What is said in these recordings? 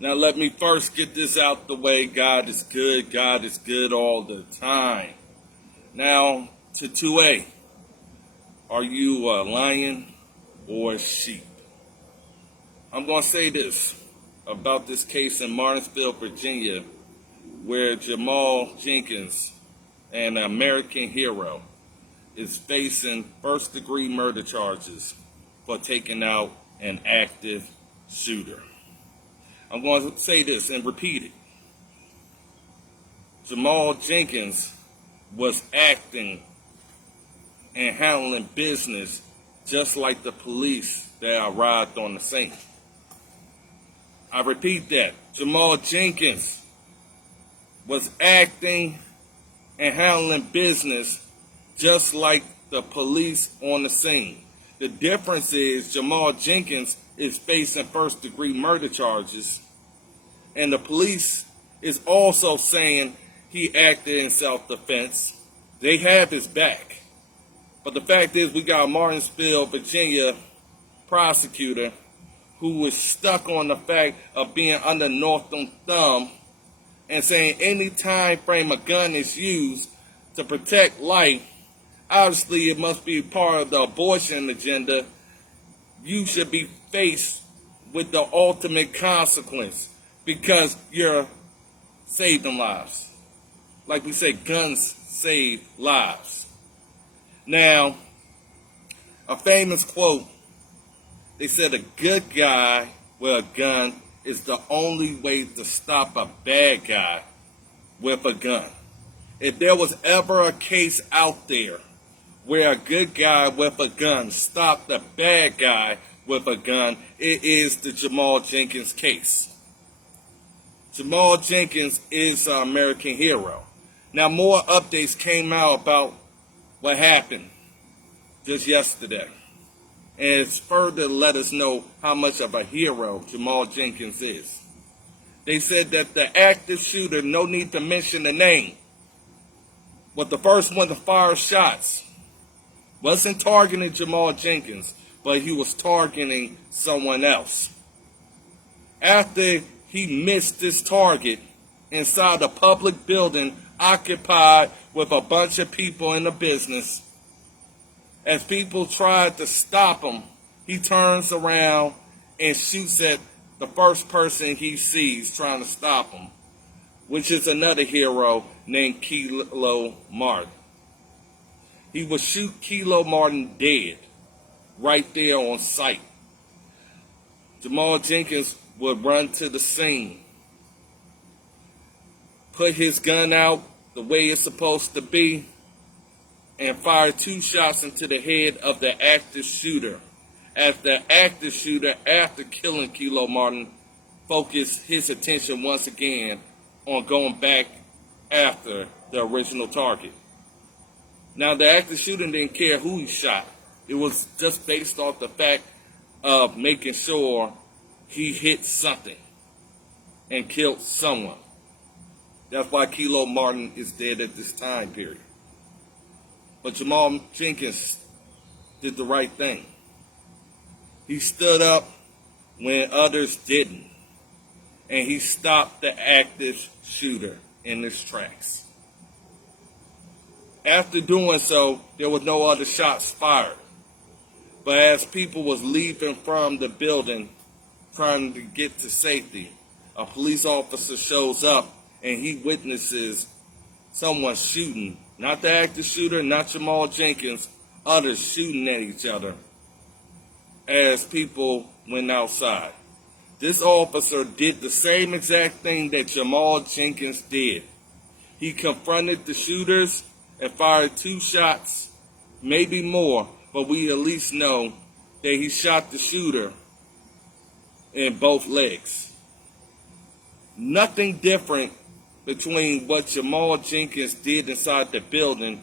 Now let me first get this out the way. God is good. God is good all the time. Now to 2A. Are you a lion or a sheep? I'm going to say this about this case in Martinsville, Virginia, where Jamal Jenkins, an American hero, is facing first-degree murder charges for taking out an active shooter. I'm going to say this and repeat it. Jamal Jenkins was acting and handling business just like the police that arrived on the scene. I repeat that. Jamal Jenkins was acting and handling business just like the police on the scene. The difference is Jamal Jenkins is facing first-degree murder charges, and the police is also saying he acted in self-defense. They have his back. But the fact is we got a Martinsville, Virginia prosecutor who was stuck on the fact of being under Northern thumb and saying any time frame a gun is used to protect life, obviously it must be part of the abortion agenda. You should be faced with the ultimate consequence because you're saving lives. Like we say, guns save lives. Now, a famous quote, they said a good guy with a gun is the only way to stop a bad guy with a gun. If there was ever a case out there where a good guy with a gun stopped a bad guy with a gun, it is the Jamal Jenkins case. Jamal Jenkins is an American hero. Now, more updates came out about what happened just yesterday. And it's further let us know how much of a hero Jamal Jenkins is. They said that the active shooter, no need to mention the name, was the first one to fire shots. Wasn't targeting Jamal Jenkins, but he was targeting someone else. After he missed his target inside a public building occupied with a bunch of people in the business, as people tried to stop him, he turns around and shoots at the first person he sees trying to stop him, which is another hero named Kilo Martin. He would shoot Kilo Martin dead right there on sight. Jamal Jenkins would run to the scene, put his gun out the way it's supposed to be, and fire 2 shots into the head of the active shooter. As the active shooter, after killing Kilo Martin, focused his attention once again on going back after the original target. Now, the active shooter didn't care who he shot. It was just based off the fact of making sure he hit something and killed someone. That's why Kilo Martin is dead at this time period. But Jamal Jenkins did the right thing. He stood up when others didn't. And he stopped the active shooter in his tracks. After doing so, there was no other shots fired. But as people was leaving from the building, trying to get to safety, a police officer shows up and he witnesses someone shooting. Not the active shooter, not Jamal Jenkins, others shooting at each other as people went outside. This officer did the same exact thing that Jamal Jenkins did. He confronted the shooters and fired 2 shots, maybe more, but we at least know that he shot the shooter in both legs. Nothing different between what Jamal Jenkins did inside the building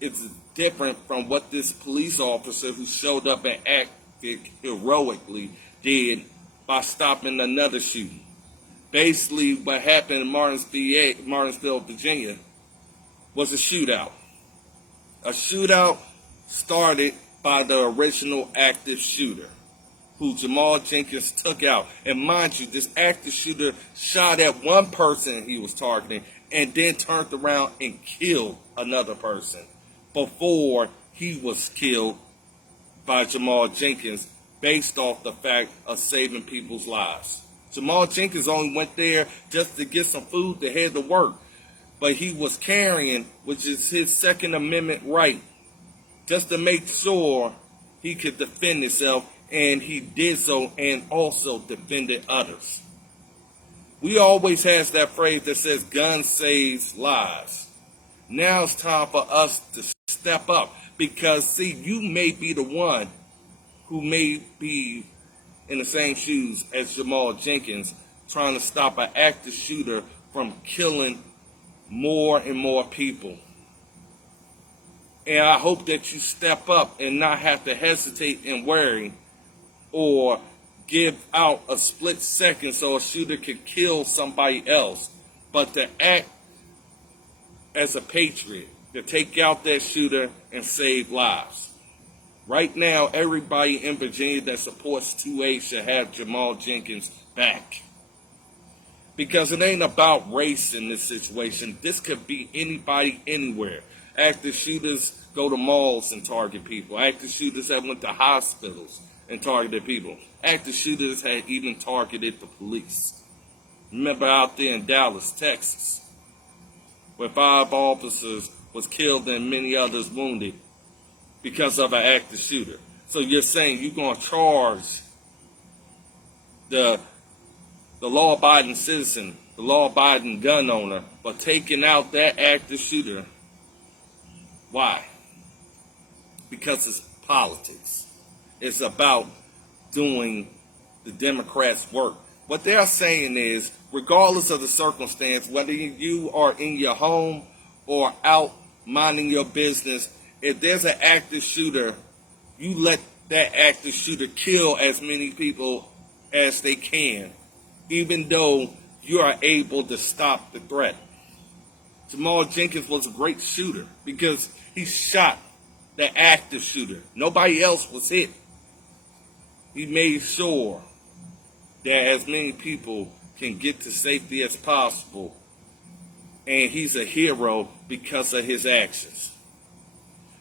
is different from what this police officer who showed up and acted heroically did by stopping another shooting. Basically, what happened in Martinsville, Virginia, was a shootout. A shootout started by the original active shooter. who Jamal Jenkins took out. And mind you, this active shooter shot at one person he was targeting and then turned around and killed another person before he was killed by Jamal Jenkins based off the fact of saving people's lives. Jamal Jenkins only went there just to get some food to head to work, but he was carrying, which is his Second Amendment right, just to make sure he could defend himself, and he did so and also defended others. We always has that phrase that says gun saves lives. Now it's time for us to step up because, see, you may be the one who may be in the same shoes as Jamal Jenkins trying to stop an active shooter from killing more and more people. And I hope that you step up and not have to hesitate and worry or give out a split second so a shooter could kill somebody else, but to act as a patriot, to take out that shooter and save lives. Right now, everybody in Virginia that supports 2A should have Jamal Jenkins back. Because it ain't about race in this situation. This could be anybody, anywhere. Active shooters go to malls and target people. Active shooters have went to hospitals and targeted people. Active shooters had even targeted the police. Remember out there in Dallas, Texas, where 5 officers was killed and many others wounded because of an active shooter. So you're saying you're going to charge the law-abiding citizen, the law-abiding gun owner, for taking out that active shooter. Why? Because it's politics. It's about doing the Democrats' work. What they're saying is, regardless of the circumstance, whether you are in your home or out minding your business, if there's an active shooter, you let that active shooter kill as many people as they can, even though you are able to stop the threat. Jamal Jenkins was a great shooter because he shot the active shooter. Nobody else was hit. He made sure that as many people can get to safety as possible. And he's a hero because of his actions.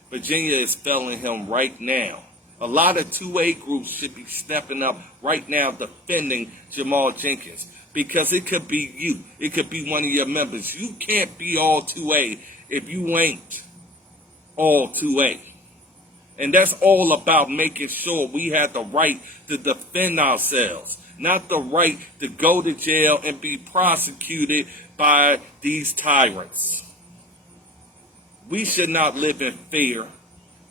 Virginia is failing him right now. A lot of 2A groups should be stepping up right now defending Jamal Jenkins. Because it could be you. It could be one of your members. You can't be all 2A if you ain't all 2A. And that's all about making sure we have the right to defend ourselves. Not the right to go to jail and be prosecuted by these tyrants. We should not live in fear.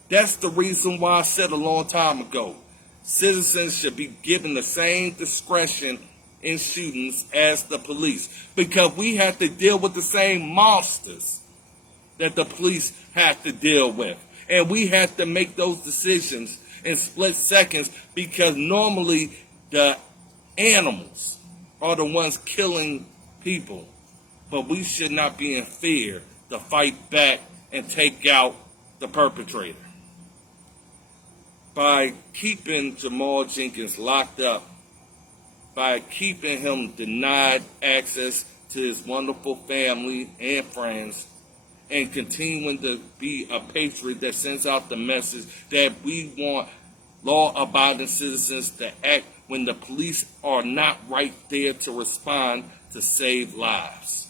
That's the reason why I said a long time ago, citizens should be given the same discretion in shootings as the police. Because we have to deal with the same monsters that the police have to deal with. And we have to make those decisions in split seconds because normally the animals are the ones killing people. But we should not be in fear to fight back and take out the perpetrator. By keeping Jamal Jenkins locked up, by keeping him denied access to his wonderful family and friends, and continuing to be a patriot that sends out the message that we want law-abiding citizens to act when the police are not right there to respond to save lives.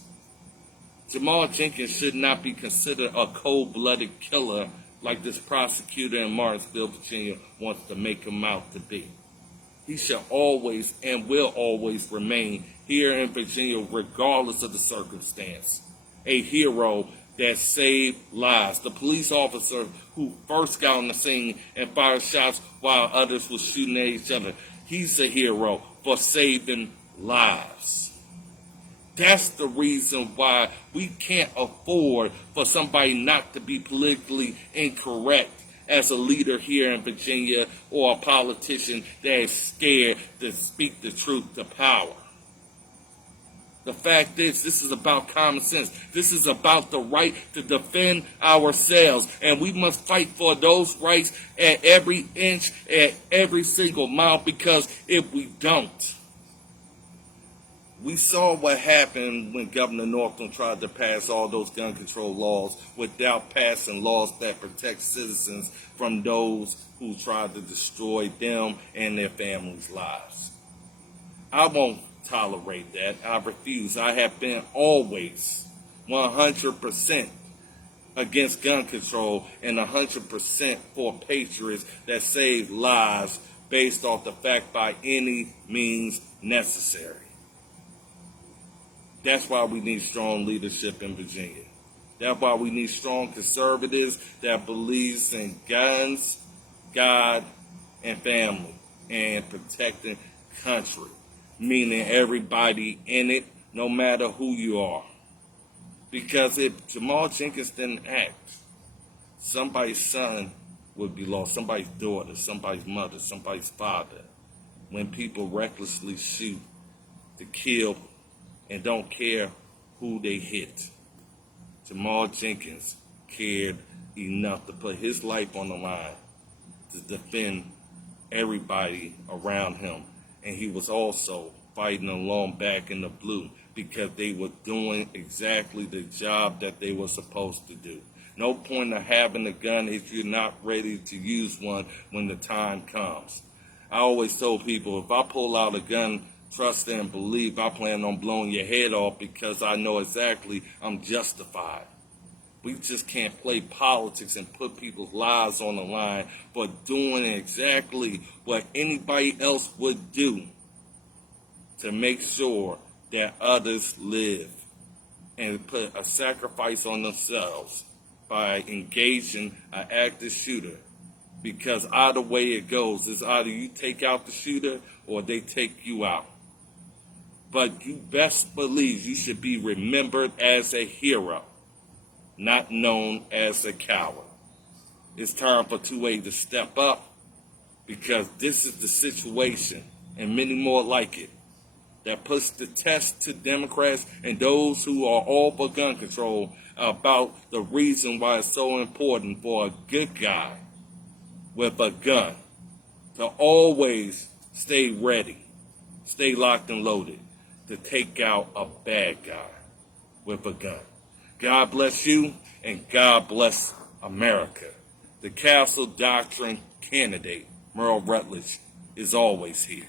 Jamal Jenkins should not be considered a cold-blooded killer like this prosecutor in Martinsville, Virginia wants to make him out to be. He should always and will always remain here in Virginia regardless of the circumstance. A hero that saved lives. The police officer who first got on the scene and fired shots while others were shooting at each other. He's a hero for saving lives. That's the reason why we can't afford for somebody not to be politically incorrect as a leader here in Virginia or a politician that is scared to speak the truth to power. The fact is, this is about common sense. This is about the right to defend ourselves. And we must fight for those rights at every inch, at every single mile, because if we don't, we saw what happened when Governor Northam tried to pass all those gun control laws without passing laws that protect citizens from those who tried to destroy them and their families' lives. I won't tolerate that. I refuse. I have been always 100% against gun control and 100% for patriots that save lives based off the fact by any means necessary. That's why we need strong leadership in Virginia. That's why we need strong conservatives that believes in guns, God, and family, and protecting country, meaning everybody in it, no matter who you are. Because if Jamal Jenkins didn't act, somebody's son would be lost, somebody's daughter, somebody's mother, somebody's father. When people recklessly shoot to kill and don't care who they hit. Jamal Jenkins cared enough to put his life on the line to defend everybody around him. And he was also fighting along back in the blue because they were doing exactly the job that they were supposed to do. No point of having a gun if you're not ready to use one when the time comes. I always told people, if I pull out a gun, trust and believe, I plan on blowing your head off because I know exactly I'm justified. We just can't play politics and put people's lives on the line for doing exactly what anybody else would do to make sure that others live and put a sacrifice on themselves by engaging an active shooter. Because either way it goes, it's either you take out the shooter or they take you out. But you best believe you should be remembered as a hero, not known as a coward. It's time for 2A to step up, because this is the situation, and many more like it, that puts the test to Democrats and those who are all for gun control about the reason why it's so important for a good guy with a gun to always stay ready, stay locked and loaded, to take out a bad guy with a gun. God bless you, and God bless America. The Castle Doctrine candidate, Merle Rutledge, is always here.